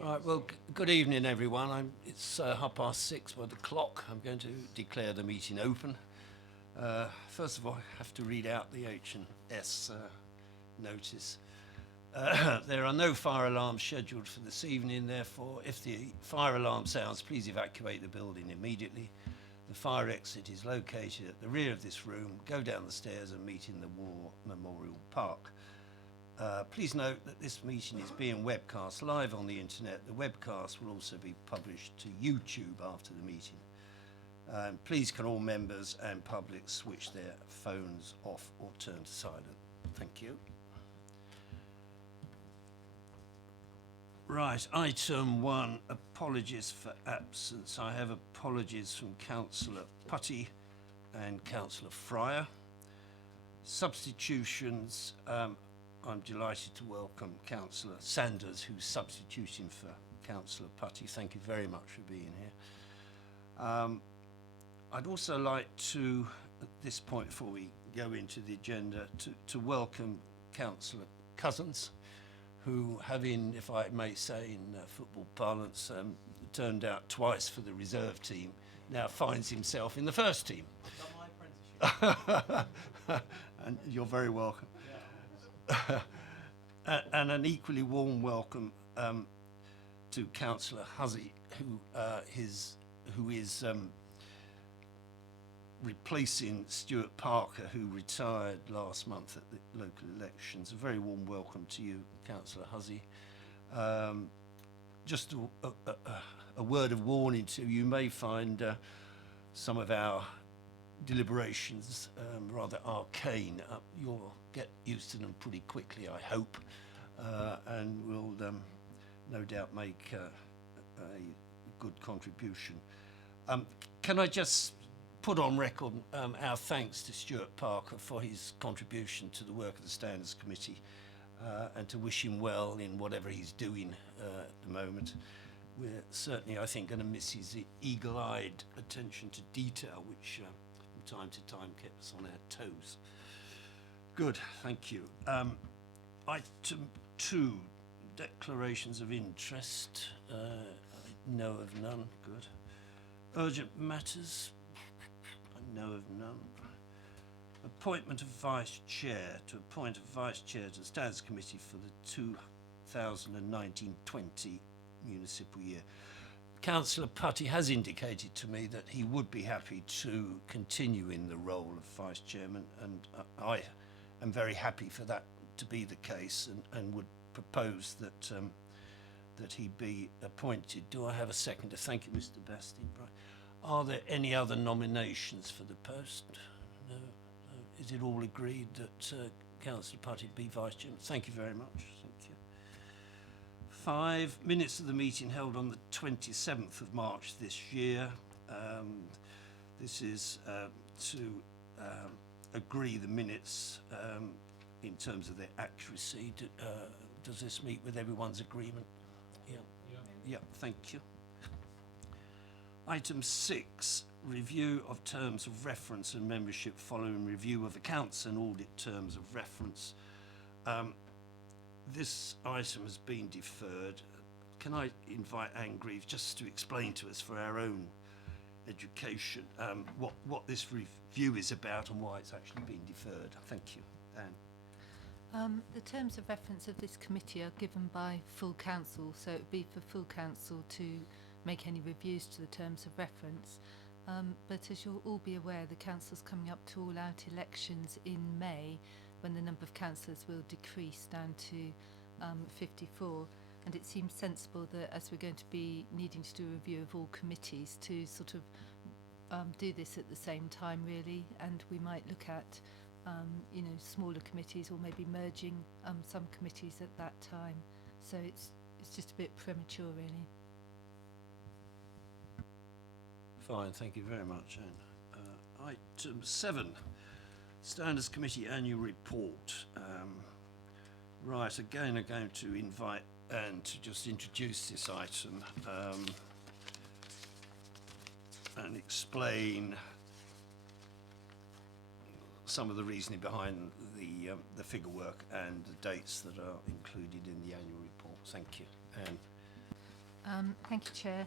All right, well, good evening, everyone. It's 6:30 by the clock. I'm going to declare the meeting open. First of all, I have to read out the H&S notice. There are no fire alarms scheduled for this evening, therefore, if the fire alarm sounds, please evacuate the building immediately. The fire exit is located at the rear of this room. Go down the stairs and meet in the War Memorial Park. Please note that this meeting is being webcast live on the internet. The webcast will also be published to YouTube after the meeting. Please can all members and public switch their phones off or turn to silent. Thank you. Right, item 1, apologies for absence. I have apologies from Councillor Putty and Councillor Fryer. Substitutions, I'm delighted to welcome Councillor Sanders, who's substituting for Councillor Putty. Thank you very much for being here. I'd also like to, at this point before we go into the agenda, to welcome Councillor Cousins, who, having, if I may say in football parlance, turned out twice for the reserve team, now finds himself in the first team. Done my apprenticeship. And you're very welcome. And an equally warm welcome to Councillor Hussey, who is replacing Stuart Parker, who retired last month at the local elections. A very warm welcome to you, Councillor Hussey. Just a word of warning to you, may find some of our deliberations rather arcane. You'll get used to them pretty quickly, I hope, and will no doubt make a good contribution. Can I just put on record our thanks to Stuart Parker for his contribution to the work of the Standards Committee, and to wish him well in whatever he's doing at the moment. We're certainly, I think, going to miss his eagle-eyed attention to detail, which from time to time kept us on our toes. Good, thank you. Item 2, declarations of interest. I know of none. Good. Urgent matters. I know of none. Appointment of vice chair. To appoint a vice chair to the Standards Committee for the 2019-20 municipal year. Councillor Putty has indicated to me that he would be happy to continue in the role of vice chairman, and I am very happy for that to be the case, and would propose that that he be appointed. Do I have a seconder? Thank you, Mr. Basting. Are there any other nominations for the post? No. Is it all agreed that Councillor Putty be vice chairman? Thank you very much. Thank you. 5, minutes of the meeting held on the 27th of March this year. This is to agree the minutes in terms of their accuracy. Does this meet with everyone's agreement? Yeah, thank you. Item 6, review of terms of reference and membership following review of accounts and audit terms of reference. This item has been deferred. Can I invite Anne Greaves just to explain to us for our own education what this review is about and why it's actually been deferred? Thank you, Anne. The terms of reference of this committee are given by full council, so it would be for full council to make any reviews to the terms of reference. But as you'll all be aware, the council's coming up to all-out elections in May, when the number of councillors will decrease down to 54, and it seems sensible that as we're going to be needing to do a review of all committees, to sort of do this at the same time really, and we might look at smaller committees or maybe merging some committees at that time. So it's just a bit premature really. Fine, thank you very much, Anne. Item 7, Standards Committee Annual Report. Right, again I'm going to invite Anne to just introduce this item and explain some of the reasoning behind the figure work and the dates that are included in the annual report. Thank you, Anne. Thank you, Chair.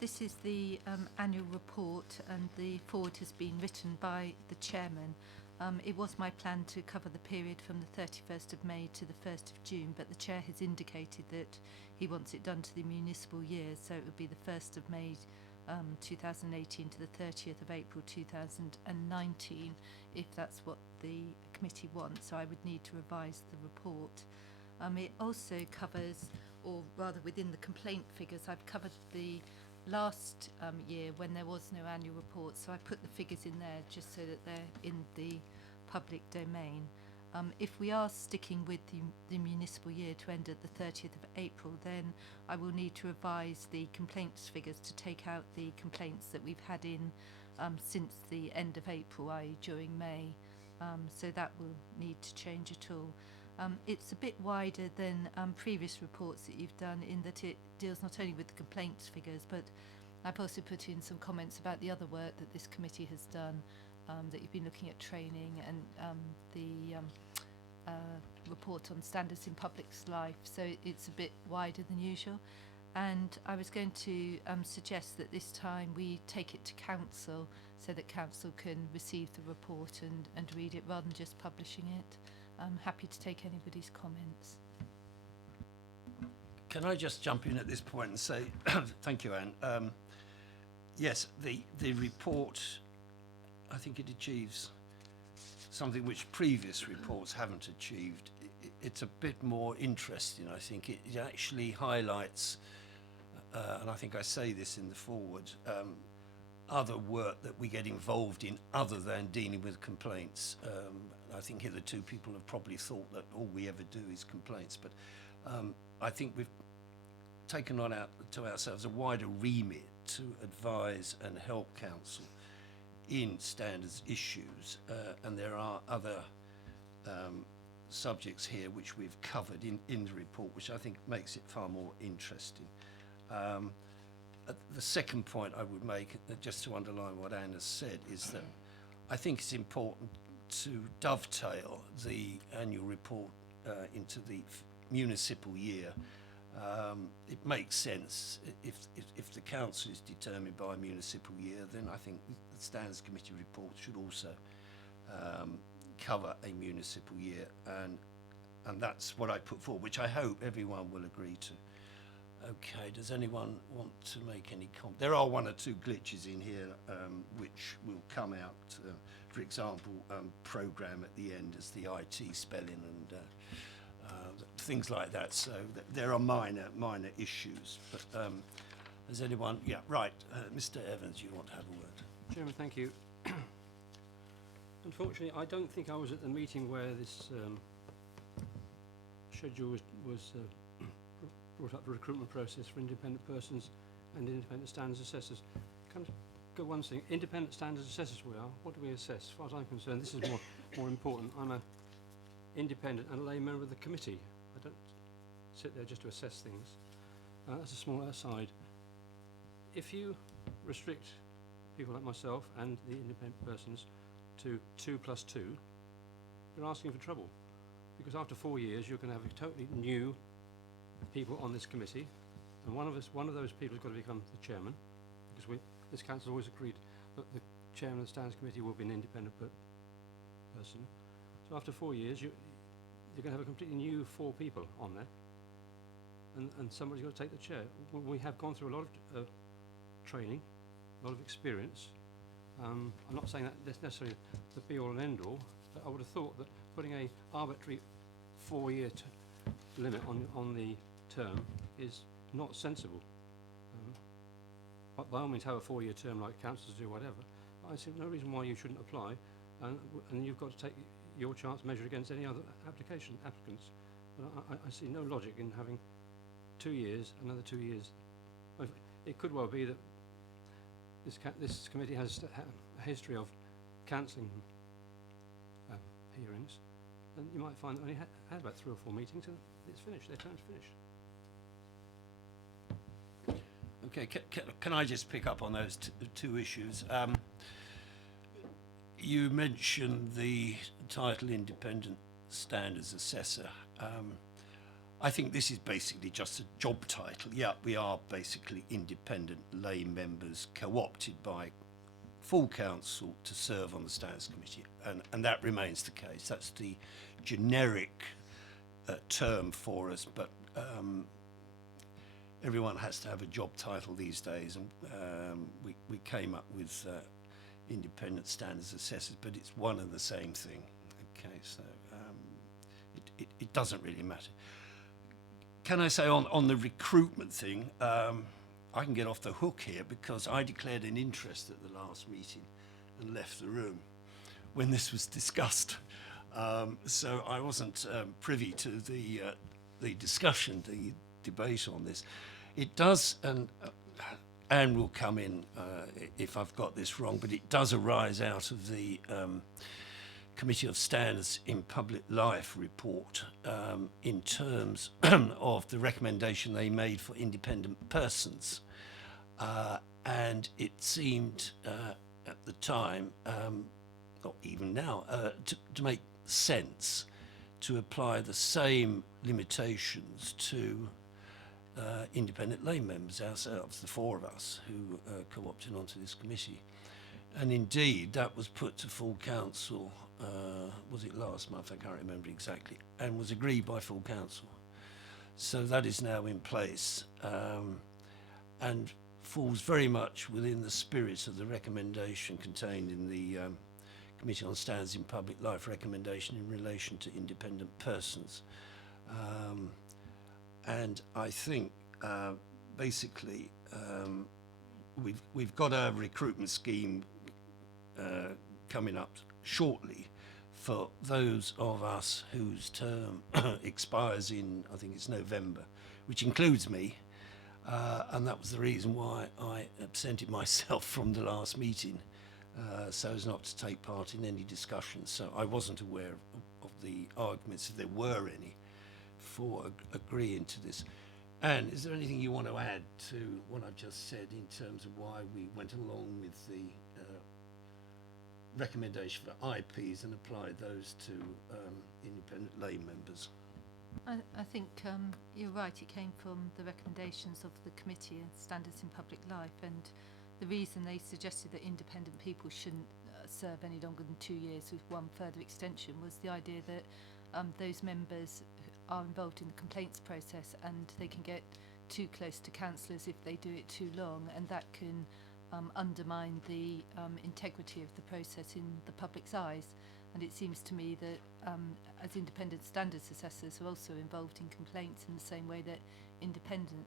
This is the annual report, and the forward has been written by the Chairman. It was my plan to cover the period from the 31st of May to the 1st of June, but the Chair has indicated that he wants it done to the municipal year, so it would be the 1st of May 2018 to the 30th of April 2019, if that's what the committee wants. So I would need to revise the report. It also covers, or rather within the complaint figures, I've covered the last year when there was no annual report, so I put the figures in there just so that they're in the public domain. If we are sticking with the municipal year to end at the 30th of April, then I will need to revise the complaints figures to take out the complaints that we've had in since the end of April, i.e. during May. So that will need to change at all. It's a bit wider than previous reports that you've done, in that it deals not only with the complaints figures, but I've also put in some comments about the other work that this committee has done, that you've been looking at training and the report on standards in public life, so it's a bit wider than usual. And I was going to suggest that this time we take it to council so that council can receive the report and read it rather than just publishing it. I'm happy to take anybody's comments. Can I just jump in at this point and say, thank you, Anne. Yes, the report, I think it achieves something which previous reports haven't achieved. It's a bit more interesting, I think. It actually highlights, and I think I say this in the foreword, other work that we get involved in other than dealing with complaints. I think hitherto people have probably thought that all we ever do is complaints, but I think we've taken on to ourselves a wider remit to advise and help council in standards issues, and there are other subjects here which we've covered in the report, which I think makes it far more interesting. The second point I would make, just to underline what Anne has said, is that I think it's important to dovetail the annual report into the municipal year. It makes sense if the council is determined by a municipal year, then I think the Standards Committee report should also cover a municipal year, and that's what I put forward, which I hope everyone will agree to. Okay, does anyone want to make any comment? There are one or two glitches in here which will come out. For example, programme at the end as the IT spelling and things like that. So there are minor issues. But has anyone? Yeah, right. Mr. Evans, you want to have a word? Chairman, thank you. Unfortunately, I don't think I was at the meeting where this schedule was brought up, the recruitment process for independent persons and independent standards assessors. Can I go one thing? Independent standards assessors we are. What do we assess? As far as I'm concerned, this is more important. I'm a independent and a lay member of the committee. I don't sit there just to assess things. That's a small aside. If you restrict people like myself and the independent persons to 2 + 2, you're asking for trouble. Because after 4 years, you're going to have a totally new people on this committee, and one of those people has got to become the chairman, because this council has always agreed that the chairman of the Standards Committee will be an independent person. So after 4 years, you're going to have a completely new 4 people on there, and somebody's got to take the chair. We have gone through a lot of training, a lot of experience. I'm not saying that that's necessarily the be-all and end-all, but I would have thought that putting a arbitrary 4-year limit on the term is not sensible. But by all means have a 4-year term like councils do, whatever. I see no reason why you shouldn't apply, and you've got to take your chance measured against any other applicants. But I see no logic in having 2 years, another 2 years. It could well be that this committee has a history of cancelling hearings, and you might find that only had about 3 or 4 meetings and it's finished, their term's finished. Okay, can I just pick up on those two issues? You mentioned the title Independent Standards Assessor. I think this is basically just a job title. Yeah, we are basically independent lay members co-opted by full council to serve on the Standards Committee, and that remains the case. That's the generic term for us, but everyone has to have a job title these days, and we came up with independent standards assessors, but it's one and the same thing. Okay, so it doesn't really matter. Can I say on the recruitment thing, I can get off the hook here because I declared an interest at the last meeting and left the room when this was discussed. So I wasn't privy to the discussion, the debate on this. It does, and Anne will come in if I've got this wrong, but it does arise out of the Committee of Standards in Public Life report in terms of the recommendation they made for independent persons. And it seemed at the time, or even now, to make sense to apply the same limitations to independent lay members ourselves, the four of us who co-opted onto this committee. And indeed, that was put to full council, was it last month? I can't remember exactly, and was agreed by full council. So that is now in place and falls very much within the spirit of the recommendation contained in the Committee on Standards in Public Life recommendation in relation to independent persons. And I think basically we've got a recruitment scheme coming up shortly for those of us whose term expires in, I think it's November, which includes me, and that was the reason why I absented myself from the last meeting, so as not to take part in any discussions. So I wasn't aware of the arguments, if there were any, for agreeing to this. Anne, is there anything you want to add to what I've just said in terms of why we went along with the recommendation for IPs and applied those to independent lay members? I think you're right, it came from the recommendations of the Committee on Standards in Public Life, and the reason they suggested that independent people shouldn't serve any longer than 2 years with one further extension was the idea that those members are involved in the complaints process and they can get too close to councillors if they do it too long, and that can undermine the integrity of the process in the public's eyes. And it seems to me that as independent standards assessors are also involved in complaints in the same way that independent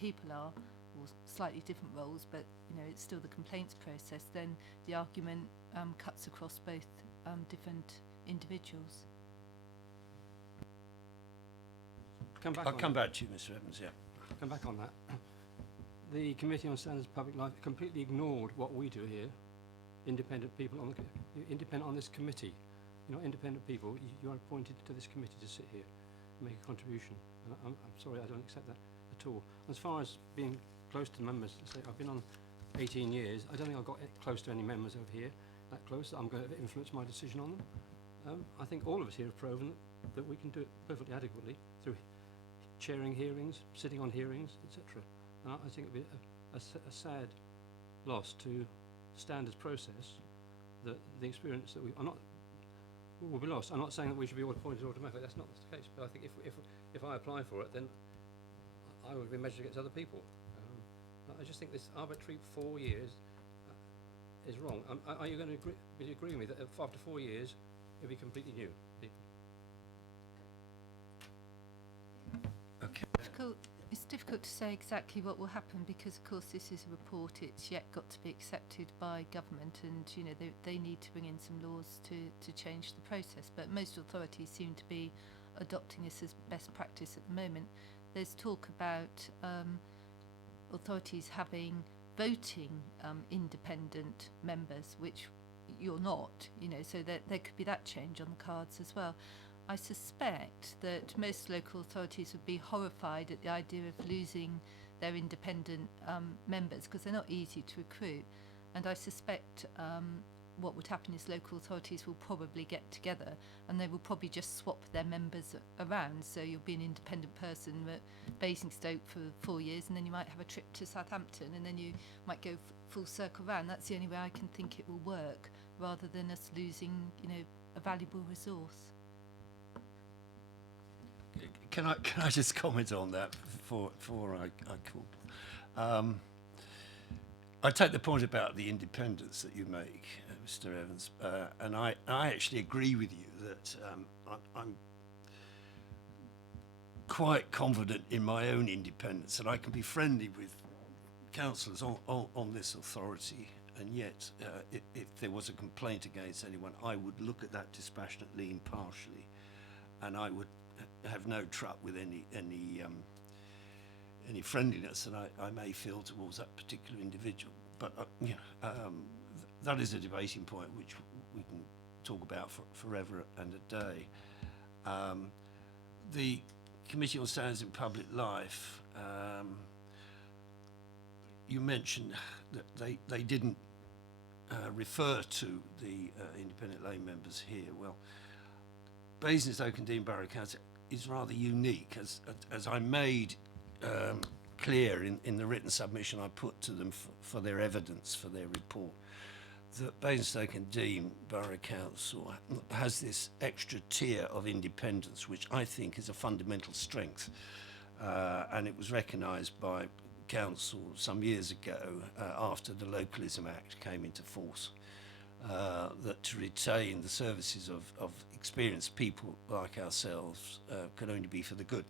people are, or slightly different roles, but you know it's still the complaints process, then the argument cuts across both different individuals. I'll come back to you, Mr. Evans, yeah. Come back on that. The Committee on Standards of Public Life completely ignored what we do here, independent people independent on this committee. You're not independent people, you are appointed to this committee to sit here and make a contribution. And I'm sorry, I don't accept that at all. As far as being close to members, say I've been on 18 years, I don't think I've got close to any members over here, that close, that I'm going to influence my decision on them. I think all of us here have proven that we can do it perfectly adequately through chairing hearings, sitting on hearings, etc. And I think it would be a sad loss to standards process that the experience that will be lost. I'm not saying that we should be all appointed automatically, that's not the case, but I think if I apply for it, then I would be measured against other people. I just think this arbitrary 4 years is wrong. Are you going to agree with me that after 4 years it'll be completely new people? Okay. It's difficult to say exactly what will happen because, of course, this is a report. It's yet got to be accepted by government, and you know they need to bring in some laws to change the process. But most authorities seem to be adopting this as best practice at the moment. There's talk about authorities having voting independent members, which you're not. You know, so that there could be that change on the cards as well. I suspect that most local authorities would be horrified at the idea of losing their independent members because they're not easy to recruit. And I suspect what would happen is local authorities will probably get together and they will probably just swap their members around. So you'll be an independent person at Basingstoke for 4 years, and then you might have a trip to Southampton, and then you might go full circle round. That's the only way I can think it will work, rather than us losing, a valuable resource. Can I just comment on that before I call? I take the point about the independence that you make, Mr. Evans, and I actually agree with you that I'm quite confident in my own independence, and I can be friendly with councillors on this authority, and yet if there was a complaint against anyone, I would look at that dispassionately, impartially, and I would have no truck with any friendliness that I may feel towards that particular individual. But that is a debating point which we can talk about forever and a day. The Committee on Standards in Public Life, you mentioned that they didn't refer to the independent lay members here. Well, Basingstoke and Dean Borough Council is rather unique, as I made clear in the written submission I put to them for their evidence, for their report, that Basingstoke and Dean Borough Council has this extra tier of independence, which I think is a fundamental strength, and it was recognised by Council some years ago after the Localism Act came into force, that to retain the services of experienced people like ourselves can only be for the good.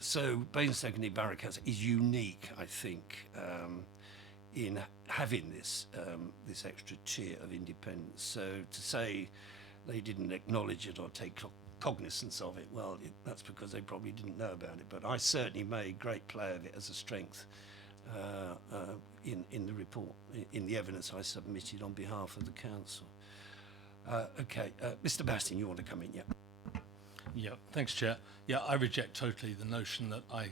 So Basingstoke and Dean Borough Council is unique, I think, in having this extra tier of independence. So to say they didn't acknowledge it or take cognizance of it, well, that's because they probably didn't know about it. But I certainly made great play of it as a strength in the report, in the evidence I submitted on behalf of the council. Okay, Mr. Basting, you want to come in? Yeah. Yeah, thanks, Chair. Yeah, I reject totally the notion that I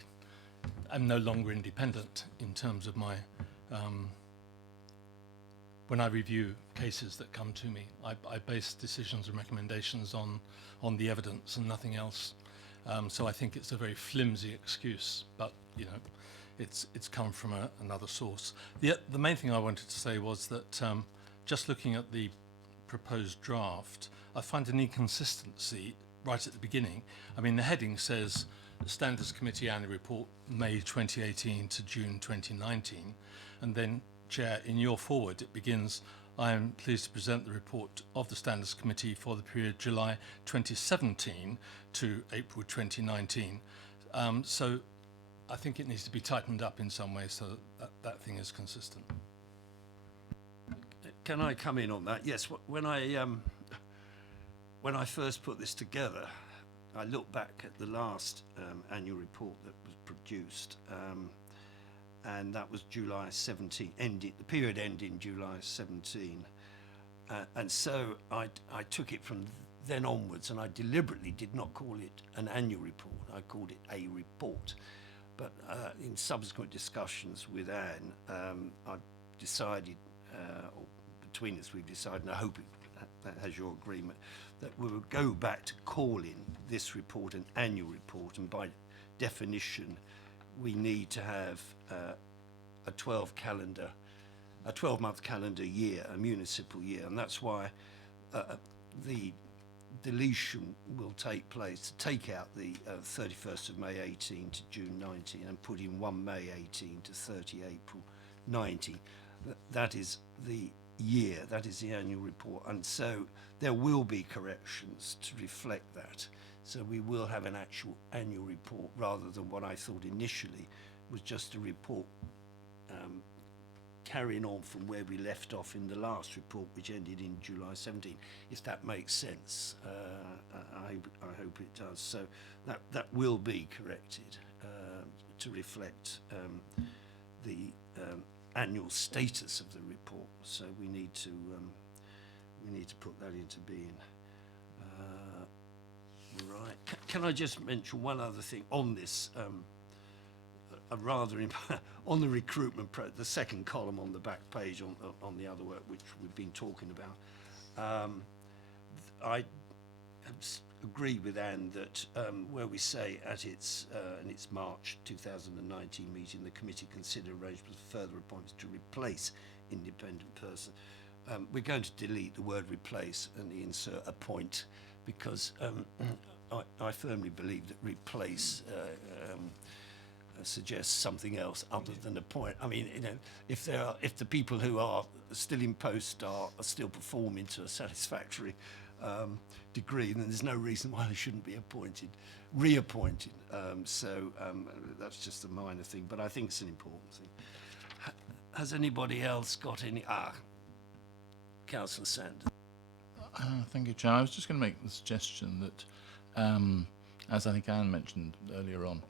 am no longer independent in terms of my when I review cases that come to me. I base decisions and recommendations on the evidence and nothing else. So I think it's a very flimsy excuse, but it's come from another source. The main thing I wanted to say was that just looking at the proposed draft, I find an inconsistency right at the beginning. I mean, the heading says Standards Committee Annual Report, May 2018 to June 2019, and then, Chair, in your forward it begins, I am pleased to present the report of the Standards Committee for the period July 2017 to April 2019. So I think it needs to be tightened up in some way so that thing is consistent. Can I come in on that? Yes, when I first put this together, I looked back at the last annual report that was produced, and that was July 17, the period ending July 17. And so I took it from then onwards, and I deliberately did not call it an annual report. I called it a report. But in subsequent discussions with Anne, I decided, or between us we've decided, and I hope that has your agreement, that we will go back to calling this report an annual report, and by definition we need to have a 12-month calendar year, a municipal year, and that's why the deletion will take place to take out the 31st of May 18 to June 19 and put in 1 May 18 to 30 April 19. That is the year, that is the annual report, and so there will be corrections to reflect that. So we will have an actual annual report rather than what I thought initially was just a report carrying on from where we left off in the last report, which ended in July 17, if that makes sense. I hope it does. So that will be corrected to reflect the annual status of the report. So we need to put that into being. Right. Can I just mention one other thing on this on the recruitment, the second column on the back page on the other work which we've been talking about, I agree with Anne that where we say in its March 2019 meeting, the committee considered arrangements for further appointments to replace independent person. We're going to delete the word replace and insert appoint, because I firmly believe that replace suggests something else other than appoint. I mean, if the people who are still in post are still performing to a satisfactory degree, then there's no reason why they shouldn't be reappointed. So that's just a minor thing, but I think it's an important thing. Has anybody else got any? Councillor Sanders. Thank you, Chair. I was just going to make the suggestion that, as I think Anne mentioned earlier on,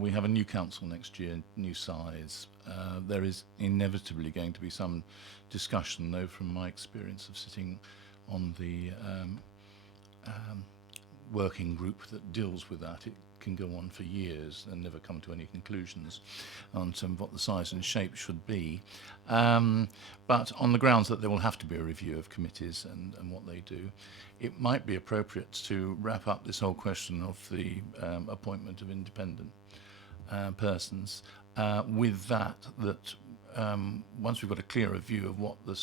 we have a new council next year, new size. There is inevitably going to be some discussion, though, from my experience of sitting on the working group that deals with that. It can go on for years and never come to any conclusions on what the size and shape should be. But on the grounds that there will have to be a review of committees and what they do, it might be appropriate to wrap up this whole question of the appointment of independent persons with that once we've got a clearer view of what the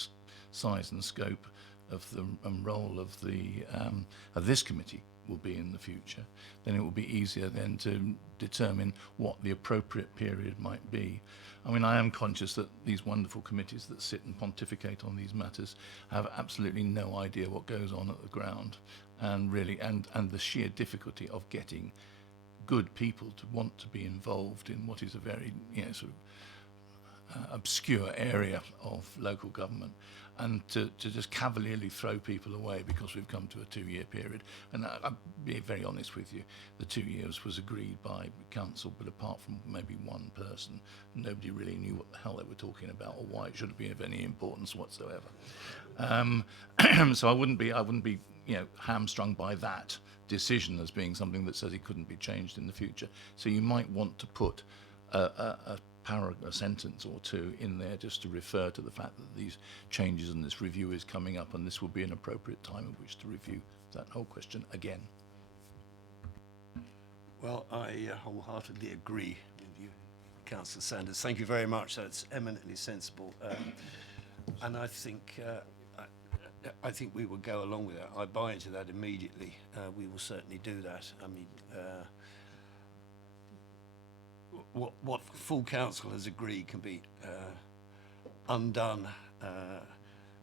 size and scope of the role of this committee will be in the future, then it will be easier then to determine what the appropriate period might be. I mean, I am conscious that these wonderful committees that sit and pontificate on these matters have absolutely no idea what goes on at the ground, and really, and the sheer difficulty of getting good people to want to be involved in what is a very, sort of obscure area of local government, and to just cavalierly throw people away because we've come to a 2-year period. And I'll be very honest with you, the 2 years was agreed by council, but apart from maybe one person, nobody really knew what the hell they were talking about or why it should be of any importance whatsoever. So I wouldn't be hamstrung by that decision as being something that says it couldn't be changed in the future. So you might want to put a sentence or two in there just to refer to the fact that these changes and this review is coming up, and this will be an appropriate time at which to review that whole question again. Well, I wholeheartedly agree with you, Councillor Sanders. Thank you very much. That's eminently sensible, and I think we will go along with that. I buy into that immediately. We will certainly do that. I mean, what full council has agreed can be undone.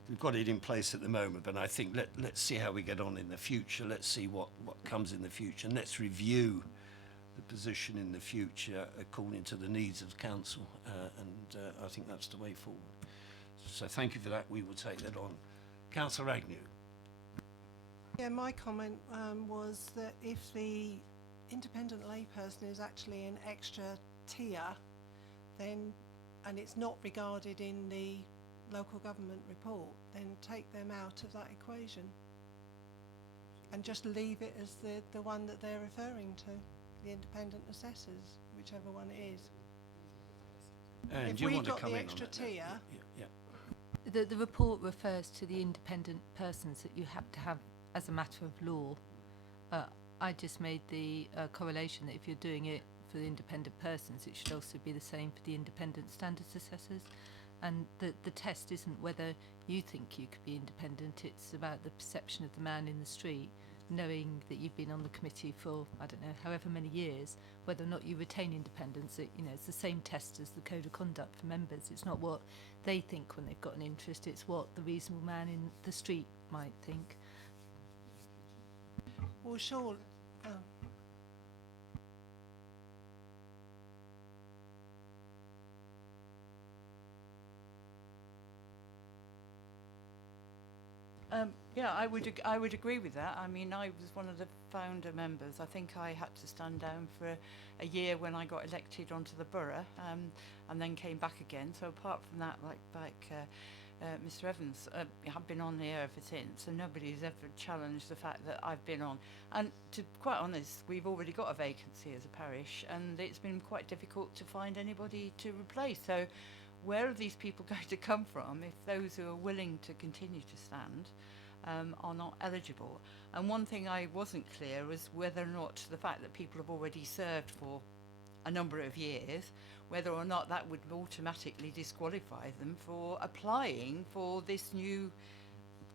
We've got it in place at the moment, but I think let's see how we get on in the future. Let's see what comes in the future, and let's review the position in the future according to the needs of council, and I think that's the way forward. So thank you for that. We will take that on. Councillor Agnew. Yeah, my comment was that if the independent layperson is actually an extra tier, then, and it's not regarded in the local government report, then take them out of that equation and just leave it as the one that they're referring to, the independent assessors, whichever one it is. And if do you we want to got come the in extra on that? tier, Yeah. The report refers to the independent persons that you have to have as a matter of law. I just made the correlation that if you're doing it for the independent persons, it should also be the same for the independent standards assessors. And the test isn't whether you think you could be independent, it's about the perception of the man in the street, knowing that you've been on the committee for, I don't know, however many years, whether or not you retain independence. It's the same test as the code of conduct for members. It's not what they think when they've got an interest, it's what the reasonable man in the street might think. well, sure. Yeah, I would agree with that. I mean, I was one of the founder members. I think I had to stand down for a year when I got elected onto the borough, and then came back again. So apart from that, like Mr Evans, I've been on here ever since, and nobody's ever challenged the fact that I've been on. And to be quite honest, we've already got a vacancy as a parish, and it's been quite difficult to find anybody to replace. So where are these people going to come from if those who are willing to continue to stand are not eligible? And one thing I wasn't clear was whether or not the fact that people have already served for a number of years, whether or not that would automatically disqualify them for applying for this new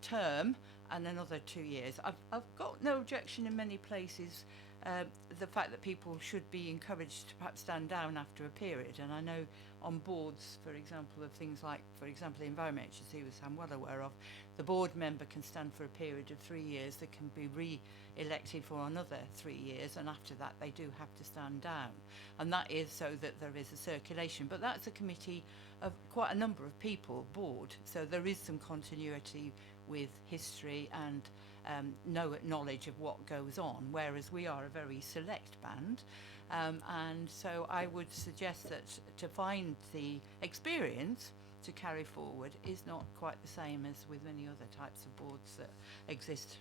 term and another 2 years. I've got no objection in many places the fact that people should be encouraged to perhaps stand down after a period, and I know on boards, for example, of things like, for example, the Environment Agency, which I'm well aware of, the board member can stand for a period of 3 years, they can be re-elected for another 3 years, and after that they do have to stand down, and that is so that there is a circulation. But that's a committee of quite a number of people, board, so there is some continuity with history and knowledge of what goes on, whereas we are a very select band. And so I would suggest that to find the experience to carry forward is not quite the same as with many other types of boards that exist.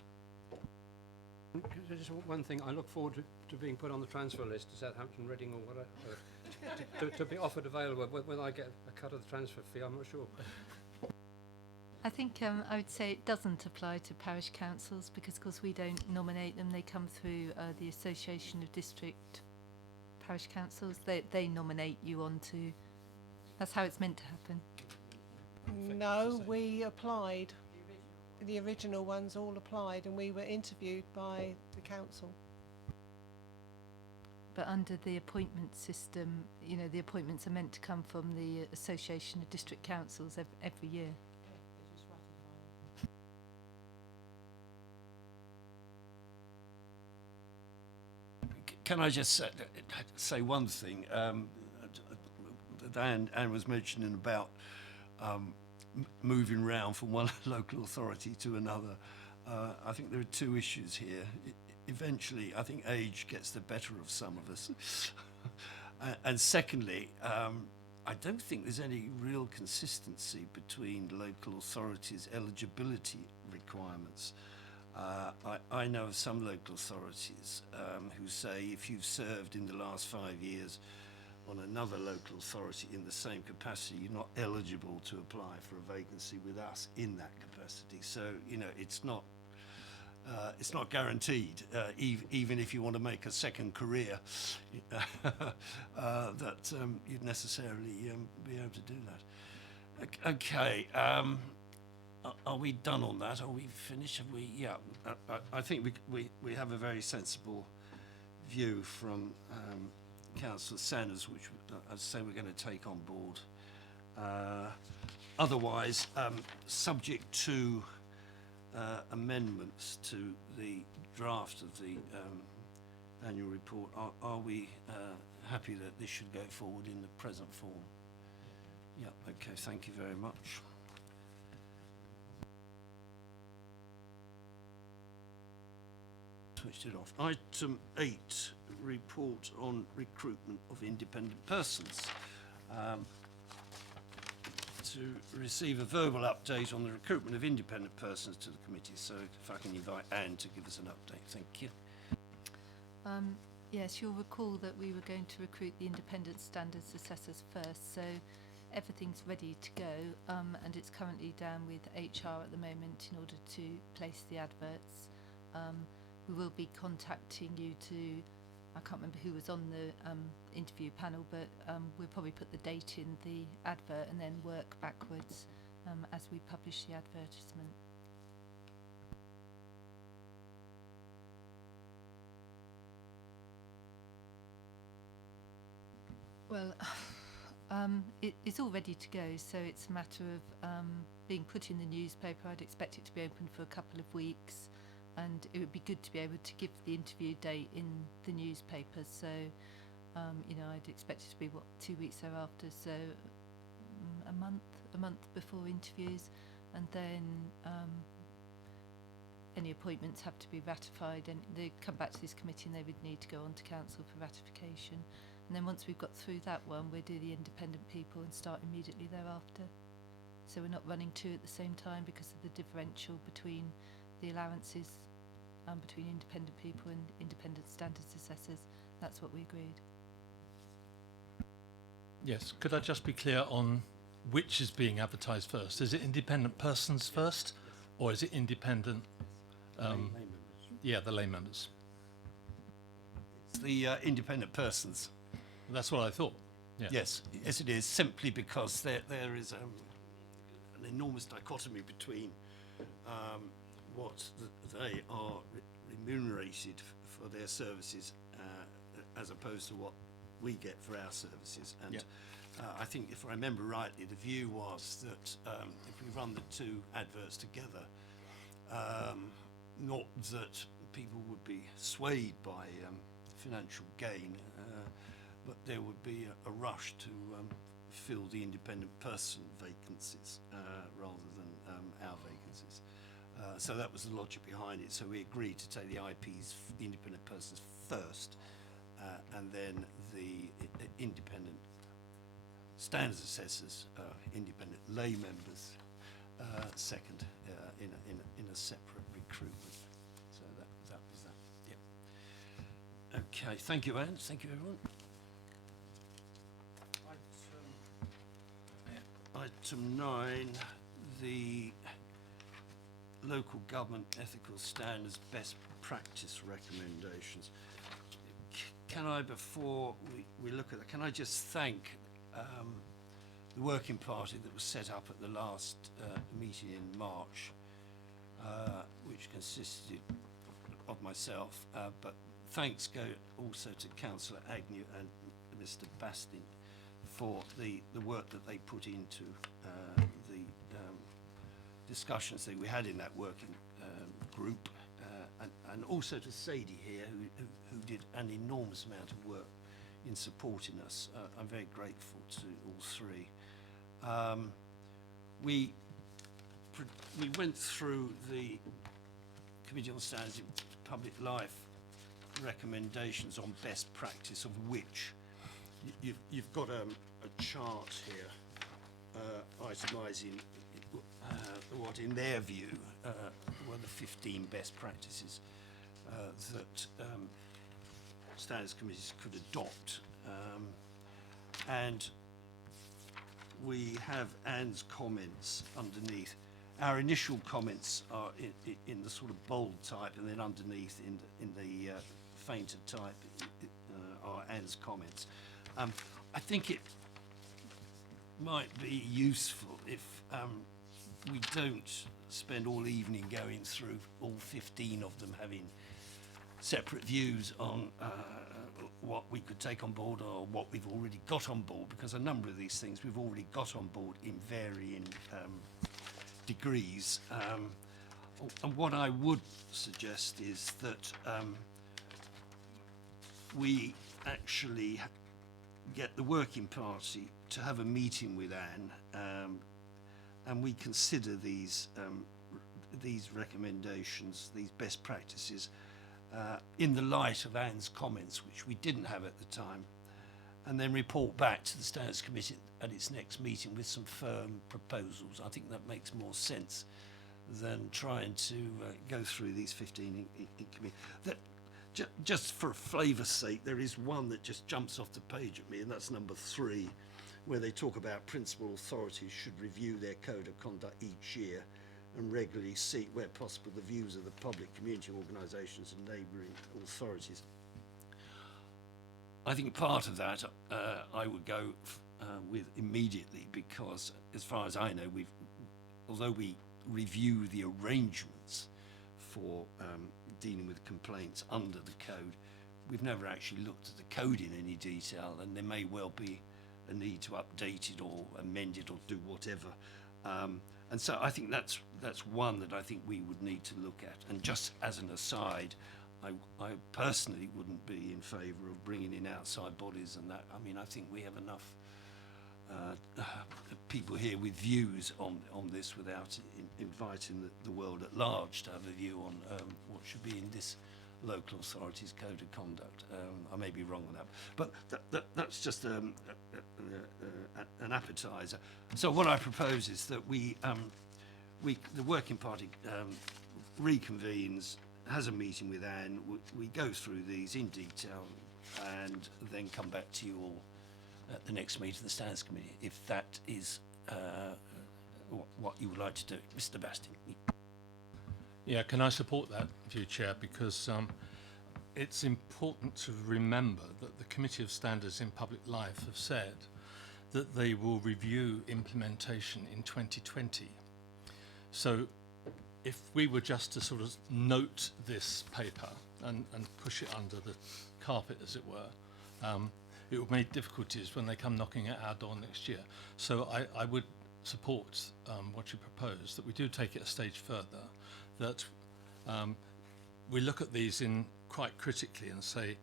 Just one thing, I look forward to being put on the transfer list to Southampton, Reading or whatever, to be offered available. Whether I get a cut of the transfer fee, I'm not sure. I think I would say it doesn't apply to parish councils because, of course, we don't nominate them. They come through the Association of District Parish Councils. They nominate you onto. That's how it's meant to happen. No, we applied. The original ones all applied, and we were interviewed by the council. But under the appointment system, you know, the appointments are meant to come from the Association of District Councils every year. Can I just say one thing? Anne was mentioning about moving round from one local authority to another. I think there are two issues here. Eventually, I think age gets the better of some of us. And secondly, I don't think there's any real consistency between local authorities' eligibility requirements. I know of some local authorities who say if you've served in the last 5 years on another local authority in the same capacity, you're not eligible to apply for a vacancy with us in that capacity. So, you know, it's not guaranteed, even if you want to make a second career, that you'd necessarily be able to do that. Okay. Are we done on that? Are we finished? Have we? Yeah. I think we have a very sensible view from Councillor Sanders, which I'd say we're going to take on board. Otherwise, subject to amendments to the draft of the annual report, are we happy that this should go forward in the present form? Yeah. Okay. Thank you very much. Switched it off. Item 8, report on recruitment of independent persons. To receive a verbal update on the recruitment of independent persons to the committee. So if I can invite Anne to give us an update. Thank you. Yes, you'll recall that we were going to recruit the independent standards assessors first, so everything's ready to go, and it's currently down with HR at the moment in order to place the adverts. We will be contacting you to, I can't remember who was on the interview panel, but we'll probably put the date in the advert and then work backwards as we publish the advertisement. Well, it's all ready to go, so it's a matter of being put in the newspaper. I'd expect it to be open for a couple of weeks. And it would be good to be able to give the interview date in the newspaper. So, you know, I'd expect it to be, 2 weeks thereafter. So, a month before interviews. And then any appointments have to be ratified. And they come back to this committee and they would need to go on to council for ratification. And then once we've got through that one, we'll do the independent people and start immediately thereafter. so we're not running two at the same time because of the differential between the allowances between independent people and independent standards assessors. That's what we agreed. Yes, could I just be clear on which is being advertised first? Is it independent persons first, or is it independent, Lay members. yeah, the lay members? It's the independent persons. That's what I thought. Yeah. Yes, yes, it is, simply because there is an enormous dichotomy between what they are remunerated for their services as opposed to what we get for our services. And Yep. I think, if I remember rightly, the view was that if we run the two adverts together, not that people would be swayed by financial gain, but there would be a rush to fill the independent person vacancies rather than our vacancies. So that was the logic behind it. So we agreed to take the IPs, the independent persons first, and then the independent standards assessors, independent lay members, second in a separate recruitment. So that was that. Yep. Okay. Thank you, Anne. Thank you, everyone. Item 9, the local government ethical standards best practice recommendations. Can I, before we look at that, can I just thank the working party that was set up at the last meeting in March, which consisted of myself, but thanks go also to Councillor Agnew and Mr. Bastin for the work that they put into the discussions that we had in that working group, and also to Sadie here, who did an enormous amount of work in supporting us. I'm very grateful to all three. We went through the Committee on Standards in Public Life recommendations on best practice, of which you've got a chart here itemising what, in their view, were the 15 best practices that standards committees could adopt. And we have Anne's comments underneath. Our initial comments are in the sort of bold type, and then underneath in the fainter type are Anne's comments. I think it might be useful if we don't spend all evening going through all 15 of them, having separate views on what we could take on board or what we've already got on board, because a number of these things we've already got on board in varying degrees. And what I would suggest is that we actually get the working party to have a meeting with Anne, and we consider these recommendations, these best practices, in the light of Anne's comments, which we didn't have at the time, and then report back to the Standards Committee at its next meeting with some firm proposals. I think that makes more sense than trying to go through these 15 in committee. Just for flavour's sake, there is one that just jumps off the page at me, and that's number 3, where they talk about principal authorities should review their code of conduct each year and regularly seek, where possible, the views of the public, community organisations and neighbouring authorities. I think part of that I would go with immediately, because as far as I know, although we review the arrangements for dealing with complaints under the code, we've never actually looked at the code in any detail, and there may well be a need to update it or amend it or do whatever. And so I think that's one that I think we would need to look at. And just as an aside, I personally wouldn't be in favour of bringing in outside bodies and that. I mean, I think we have enough people here with views on this without inviting the world at large to have a view on what should be in this local authorities code of conduct. I may be wrong on that, but that's just an appetizer. So what I propose is that the working party reconvenes, has a meeting with Anne, we go through these in detail, and then come back to you all at the next meeting of the Standards Committee, if that is what you would like to do. Mr. Basting. Yeah, can I support that view, Chair? Because it's important to remember that the Committee of Standards in Public Life have said that they will review implementation in 2020. So if we were just to sort of note this paper and push it under the carpet, as it were, it would make difficulties when they come knocking at our door next year. So I would support what you propose, that we do take it a stage further, that we look at these in quite critically and say,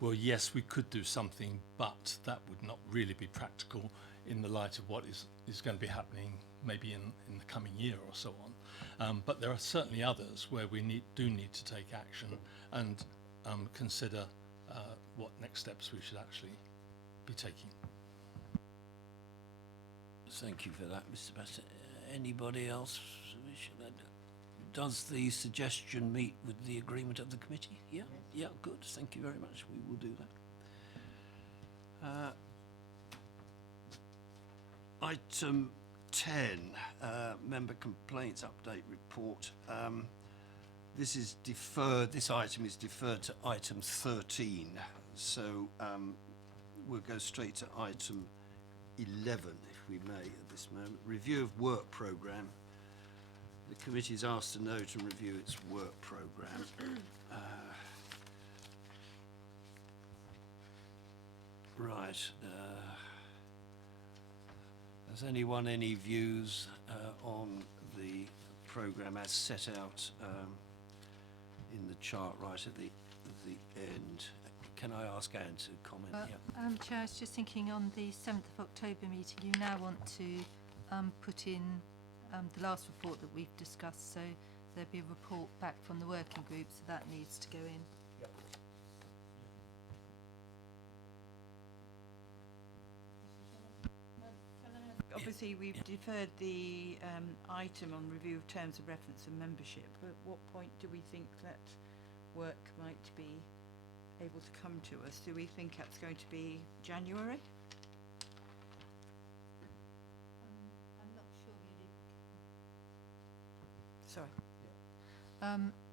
well, yes, we could do something, but that would not really be practical in the light of what is going to be happening maybe in the coming year or so on. But there are certainly others where we do need to take action and consider what next steps we should actually be taking. Thank you for that, Mr. Bassett. Anybody else? Does the suggestion meet with the agreement of the committee? Yeah? Yeah, good. Thank you very much. We will do that. Item 10, member complaints update report. This is deferred. This item is deferred to item 13. So we'll go straight to item 11, if we may, at this moment. Review of work programme. The committee is asked to note and review its work programme. Right. Has anyone any views on the programme as set out in the chart right at the end? Can I ask Anne to comment? Yeah. Chair, I was just thinking on the 7th of October meeting, you now want to put in the last report that we've discussed, so there'll be a report back from the working group, so that needs to go in. Yep. Obviously, we've deferred the item on review of terms of reference and membership. At what point do we think that work might be able to come to us? Do we think that's going to be January? I'm not sure Sorry.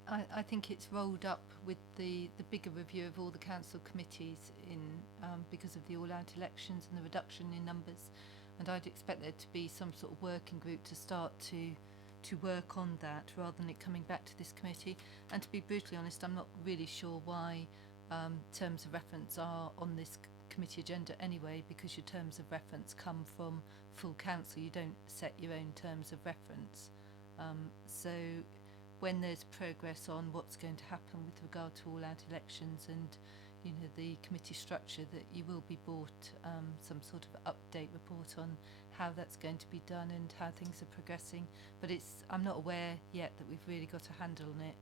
I think it's rolled up with the bigger review of all the council committees in because of the all-out elections and the reduction in numbers, and I'd expect there to be some sort of working group to start to work on that rather than it coming back to this committee. And to be brutally honest, I'm not really sure why terms of reference are on this committee agenda anyway, because your terms of reference come from full council. You don't set your own terms of reference. So when there's progress on what's going to happen with regard to all-out elections and the committee structure, that you will be brought some sort of update report on how that's going to be done and how things are progressing. But I'm not aware yet that we've really got a handle on it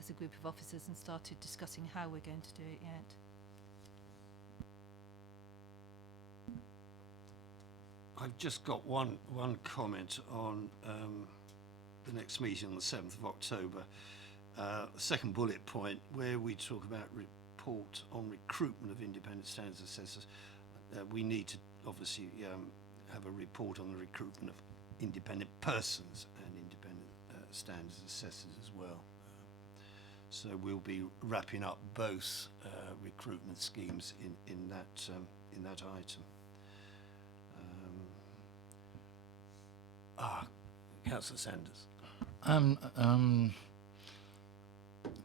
as a group of officers and started discussing how we're going to do it yet. I've just got one comment on the next meeting on the 7th of October. Second bullet point, where we talk about report on recruitment of independent standards assessors. We need to obviously have a report on the recruitment of independent persons and independent standards assessors as well. So we'll be wrapping up both recruitment schemes in that item. Councillor Sanders.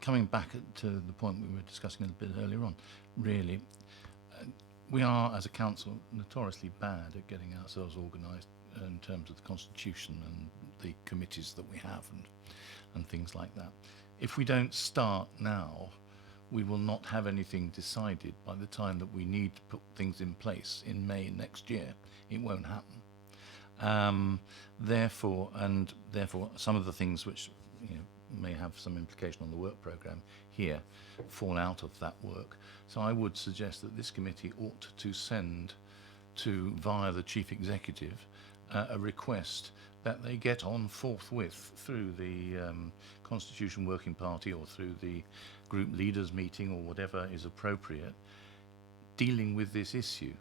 Coming back to the point we were discussing a bit earlier on, really, we are, as a council, notoriously bad at getting ourselves organised in terms of the constitution and the committees that we have and things like that. If we don't start now, we will not have anything decided by the time that we need to put things in place in May next year. It won't happen. Therefore, some of the things which may have some implication on the work programme here fall out of that work. So I would suggest that this committee ought to send to, via the Chief Executive, a request that they get on forthwith through the Constitution Working Party or through the group leaders meeting or whatever is appropriate, dealing with this issue.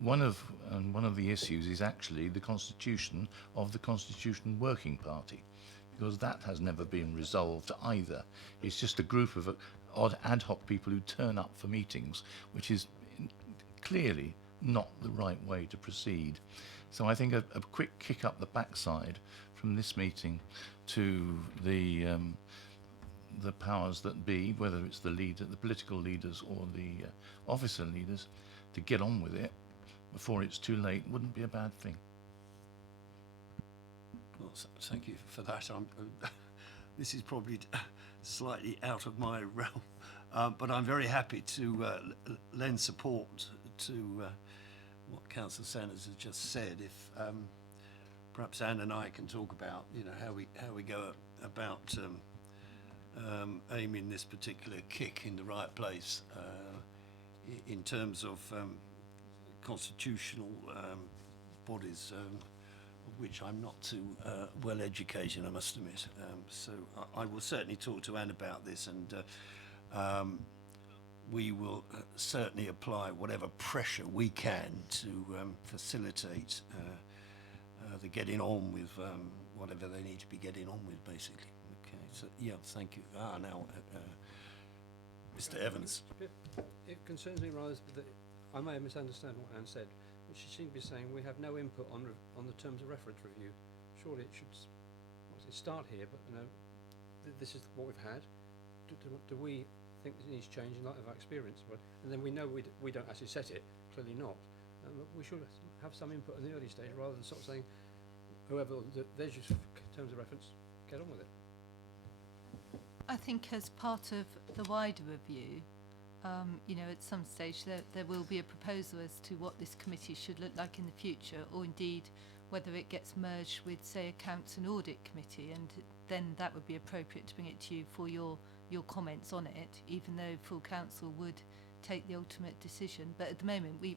One of the issues is actually the constitution of the Constitution Working Party, because that has never been resolved either. It's just a group of odd ad hoc people who turn up for meetings, which is clearly not the right way to proceed. So I think a quick kick up the backside from this meeting to the powers that be, whether it's the political leaders or the officer leaders, to get on with it before it's too late wouldn't be a bad thing. Well, thank you for that. This is probably slightly out of my realm, but I'm very happy to lend support to what Councillor Sanders has just said. If perhaps Anne and I can talk about, how we go about aiming this particular kick in the right place in terms of constitutional bodies, of which I'm not too well educated, I must admit. So I will certainly talk to Anne about this, and we will certainly apply whatever pressure we can to facilitate the getting on with whatever they need to be getting on with, basically. Okay, so yeah, thank you. Now, Mr. Evans. It concerns me rather that I may have misunderstood what Anne said, but she seemed to be saying we have no input on the terms of reference review. Surely it should start here, but this is what we've had. Do we think it needs change in light of our experience? And then we know we don't actually set it, clearly not. We should have some input in the early stage rather than sort of saying, whoever, there's your terms of reference, get on with it. I think as part of the wider review, at some stage there will be a proposal as to what this committee should look like in the future, or indeed whether it gets merged with, say, Accounts and Audit Committee, and then that would be appropriate to bring it to you for your comments on it, even though full council would take the ultimate decision. But at the moment we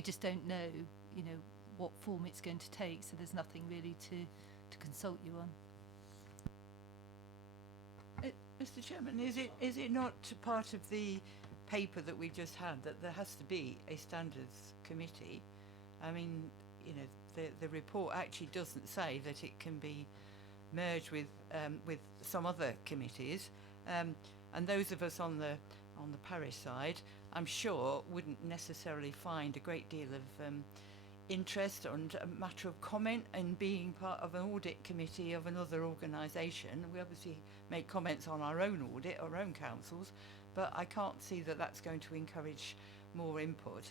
just don't know, what form it's going to take, so there's nothing really to consult you on. Mr. Chairman, is it not part of the paper that we just had that there has to be a standards committee? I mean, the report actually doesn't say that it can be merged with some other committees, and those of us on the parish side, I'm sure, wouldn't necessarily find a great deal of interest and a matter of comment in being part of an audit committee of another organisation. We obviously make comments on our own audit, our own councils, but I can't see that that's going to encourage more input.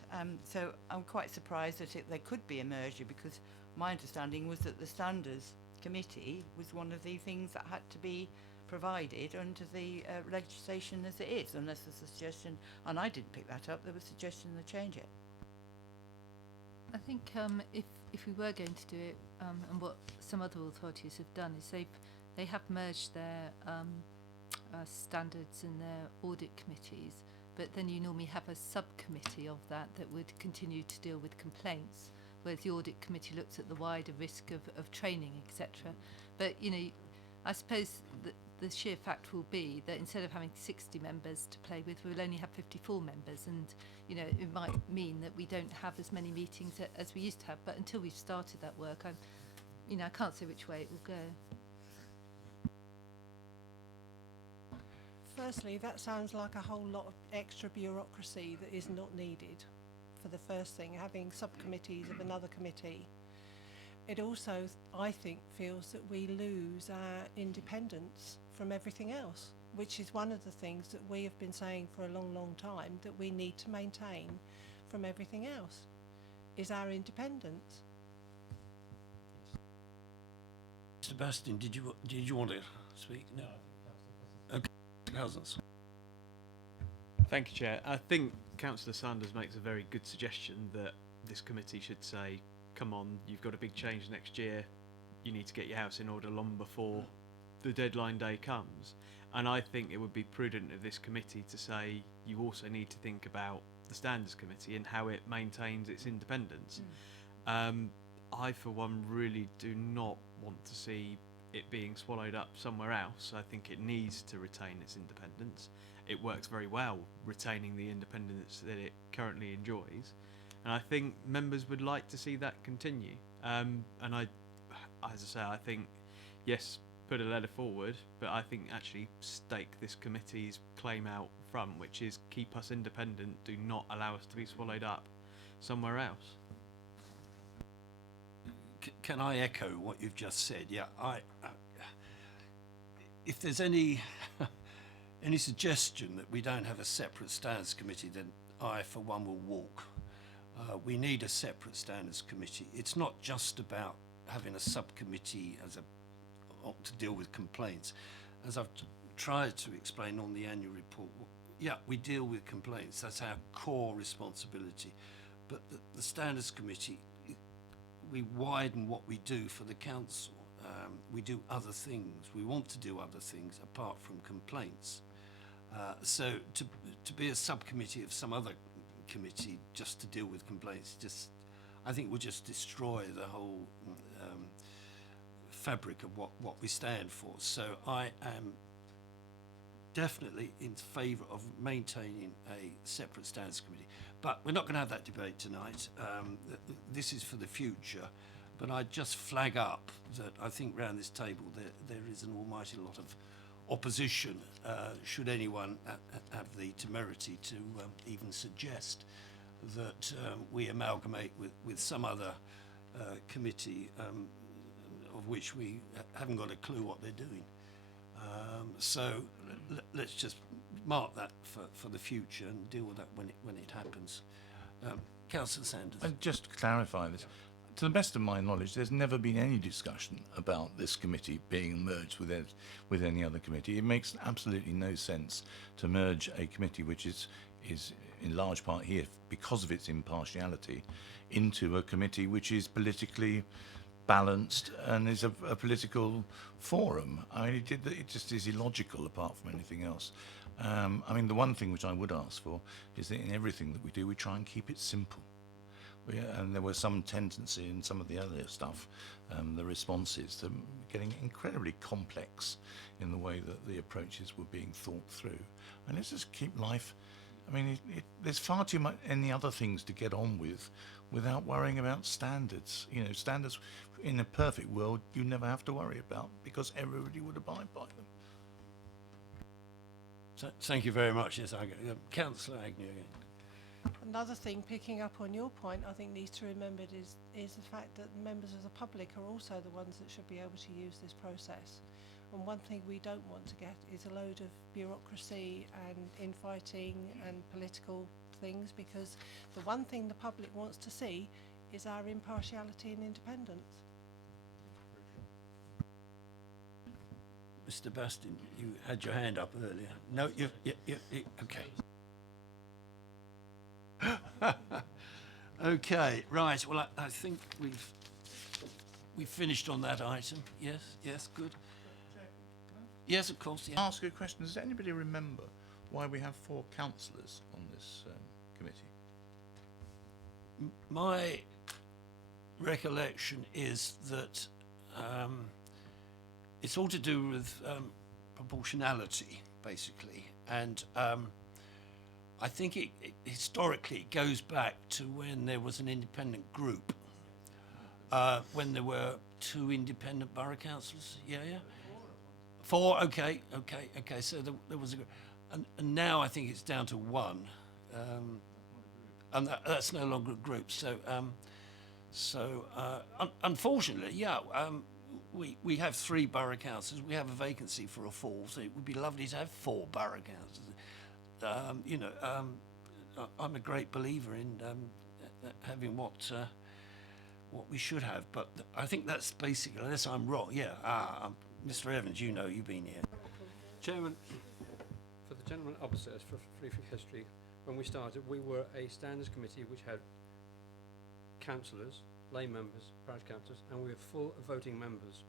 So I'm quite surprised that there could be a merger, because my understanding was that the Standards Committee was one of the things that had to be provided under the legislation as it is, unless there's a suggestion, and I didn't pick that up, there was a suggestion to change it. I think if we were going to do it, and what some other authorities have done is they have merged their standards and their audit committees, but then you normally have a subcommittee of that would continue to deal with complaints, whereas the audit committee looks at the wider risk of training, etc. But I suppose the sheer fact will be that instead of having 60 members to play with, we'll only have 54 members, and it might mean that we don't have as many meetings as we used to have. But until we've started that work, I can't say which way it will go. Firstly, that sounds like a whole lot of extra bureaucracy that is not needed. For the first thing, having subcommittees of another committee. It also, I think, feels that we lose our independence from everything else, which is one of the things that we have been saying for a long, long time that we need to maintain from everything else, is our independence. Mr. Bastin, did you want to speak? No. Okay. Cousins. Thank you, Chair. I think Councillor Sanders makes a very good suggestion that this committee should say, come on, you've got a big change next year, you need to get your house in order long before the deadline day comes. And I think it would be prudent of this committee to say you also need to think about the Standards Committee and how it maintains its independence. I, for one, really do not want to see it being swallowed up somewhere else. I think it needs to retain its independence. It works very well retaining the independence that it currently enjoys, and I think members would like to see that continue. And I, as I say, I think yes, put a letter forward, but I think actually stake this committee's claim out front, which is keep us independent, do not allow us to be swallowed up somewhere else. Can I echo what you've just said? Yeah, if there's any any suggestion that we don't have a separate standards committee, then I, for one, will walk. We need a separate standards committee. It's not just about having a subcommittee to deal with complaints. As I've tried to explain on the annual report, yeah, we deal with complaints. That's our core responsibility. But the standards committee, we widen what we do for the council. We do other things. We want to do other things apart from complaints. So to be a subcommittee of some other committee just to deal with complaints, I think will just destroy the whole fabric of what we stand for. So I am definitely in favour of maintaining a separate standards committee. But we're not going to have that debate tonight. This is for the future. But I'd just flag up that I think round this table there is an almighty lot of opposition, should anyone have the temerity to even suggest that we amalgamate with some other committee of which we haven't got a clue what they're doing. So let's just mark that for the future and deal with that when it happens. Councillor Sanders. And just to clarify this, to the best of my knowledge, there's never been any discussion about this committee being merged with any other committee. It makes absolutely no sense to merge a committee which is in large part here because of its impartiality into a committee which is politically balanced and is a political forum. I mean, it just is illogical apart from anything else. I mean, the one thing which I would ask for is that in everything that we do, we try and keep it simple. And there was some tendency in some of the other stuff, the responses, to getting incredibly complex in the way that the approaches were being thought through. And let's just keep life. I mean, there's far too much any other things to get on with without worrying about standards. You know, standards in a perfect world you never have to worry about because everybody would abide by them. So, thank you very much. Yes, Councillor Agnew again. Another thing, picking up on your point, I think needs to be remembered is the fact that members of the public are also the ones that should be able to use this process. And one thing we don't want to get is a load of bureaucracy and infighting and political things, because the one thing the public wants to see is our impartiality and independence. Mr. Bastin, you had your hand up earlier. No, you okay. Okay, right. Well, I think we've finished on that item. Yes, good. Yes, of course. Yeah. Ask a question. Does anybody remember why we have 4 councillors on this committee? My recollection is that it's all to do with proportionality, basically, and I think it historically it goes back to when there was an independent group, when there were 2 independent borough councillors. Yeah. 4. Okay. So there was a group, and now I think it's down to 1, and that's no longer a group. So unfortunately, yeah. We have 3 borough councillors. We have a vacancy for a 4th. So it would be lovely to have 4 borough councillors. I'm a great believer in having what we should have, but I think that's basically, unless I'm wrong. Yeah, Mr. Evans, you know, you've been here. Chairman, for the gentleman opposite us, for brief history, when we started, we were a standards committee which had councillors, lay members, parish councillors, and we were full of voting members.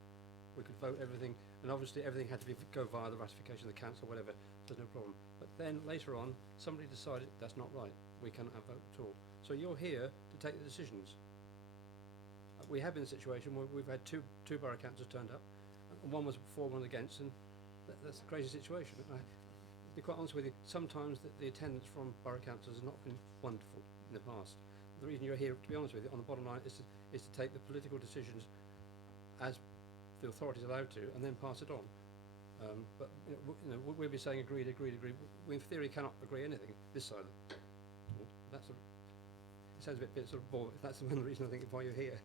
We could vote everything, and obviously everything had to go via the ratification of the council, whatever, there's no problem. But then later on, somebody decided that's not right, we cannot have a vote at all. So you're here to take the decisions. We have been in a situation where we've had two borough councillors turned up, and one was for, one against, and that's a crazy situation. To be quite honest with you, sometimes the attendance from borough councillors has not been wonderful in the past. The reason you're here, to be honest with you, on the bottom line, is to take the political decisions as the authority is allowed to, and then pass it on. But we'll be saying agreed. We in theory cannot agree anything this side. It sounds a bit sort of boring. That's one reason I think why you're here.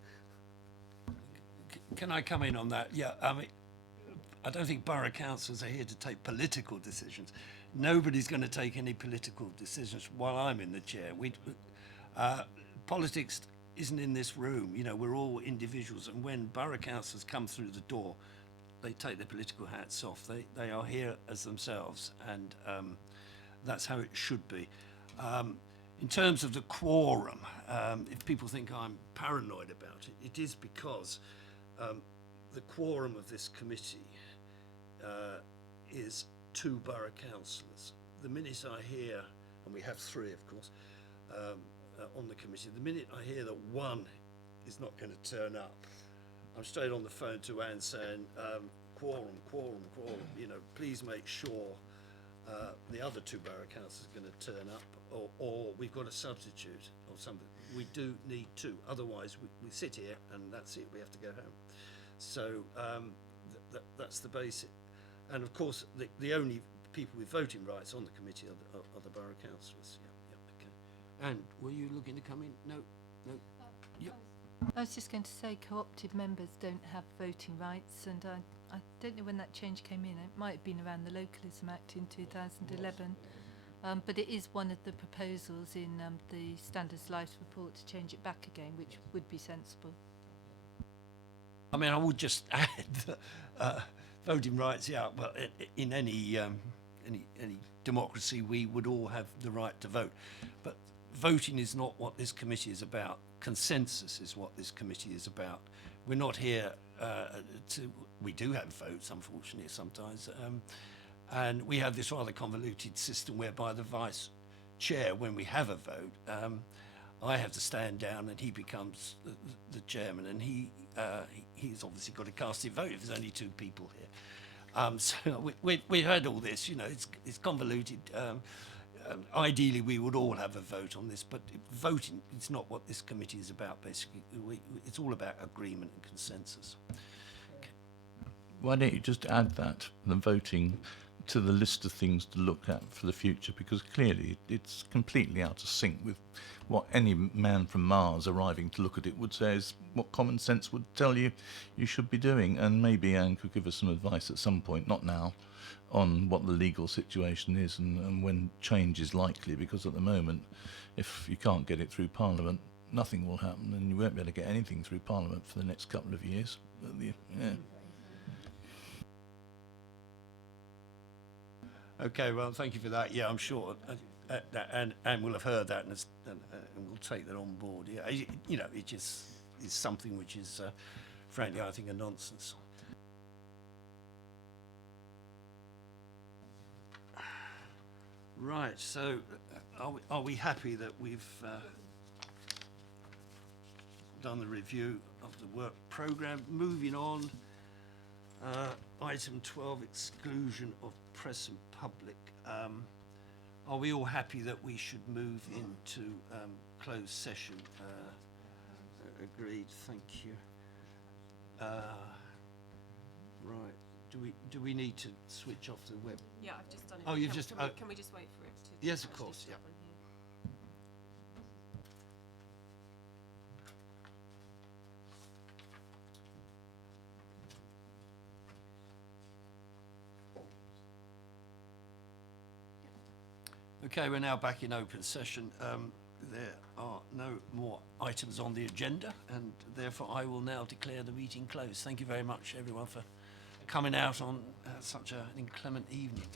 Can I come in on that? Yeah, I mean, I don't think borough councils are here to take political decisions. Nobody's going to take any political decisions while I'm in the chair. Politics isn't in this room. You know, we're all individuals, and when borough councillors come through the door, they take their political hats off. They are here as themselves, and that's how it should be. In terms of the quorum, if people think I'm paranoid about it, it is because the quorum of this committee is 2 borough councillors. The minute I hear, and we have 3 of course, on the committee, the minute I hear that one is not going to turn up, I'm straight on the phone to Anne saying, quorum, you know, please make sure the other 2 borough councillors are going to turn up, or we've got a substitute or something. We do need 2, otherwise we sit here and that's it, we have to go home. So that's the basic. And of course, the only people with voting rights on the committee are the borough councillors. Yeah, okay. And were you looking to come in? No. Yep. I was just going to say co-opted members don't have voting rights, and I don't know when that change came in. It might have been around the Localism Act in 2011. But it is one of the proposals in the Standards Life report to change it back again, which would be sensible. I mean, I would just add that voting rights, yeah, well, in any democracy, we would all have the right to vote. But voting is not what this committee is about. Consensus is what this committee is about. We're not here we do have votes, unfortunately, sometimes. And we have this rather convoluted system whereby the vice chair, when we have a vote, I have to stand down and he becomes the chairman, and he's obviously got to cast his vote if there's only 2 people here. So we heard all this, you know, it's convoluted. Ideally, we would all have a vote on this, but voting is not what this committee is about, basically. It's all about agreement and consensus. Okay. Why don't you just add that, the voting, to the list of things to look at for the future, because clearly it's completely out of sync with what any man from Mars arriving to look at it would say is what common sense would tell you you should be doing. And maybe Anne could give us some advice at some point, not now, on what the legal situation is and when change is likely, because at the moment, if you can't get it through Parliament, nothing will happen, and you won't be able to get anything through Parliament for the next couple of years. Yeah. Okay, well, thank you for that. Yeah, I'm sure Anne will have heard that and will take that on board. Yeah, you know, it just is something which is, frankly, I think, a nonsense. Right, so are we happy that we've done the review of the work programme? Moving on, item 12, exclusion of press and public. Are we all happy that we should move into closed session? Agreed, thank you. Right, do we need to switch off the web? Yeah, I've just done it. Oh, you've just... Can we just wait for it to... Yes, of actually course, stop yeah. on here? Okay, we're now back in open session. There are no more items on the agenda, and therefore I will now declare the meeting closed. Thank you very much, everyone, for coming out on such an inclement evening.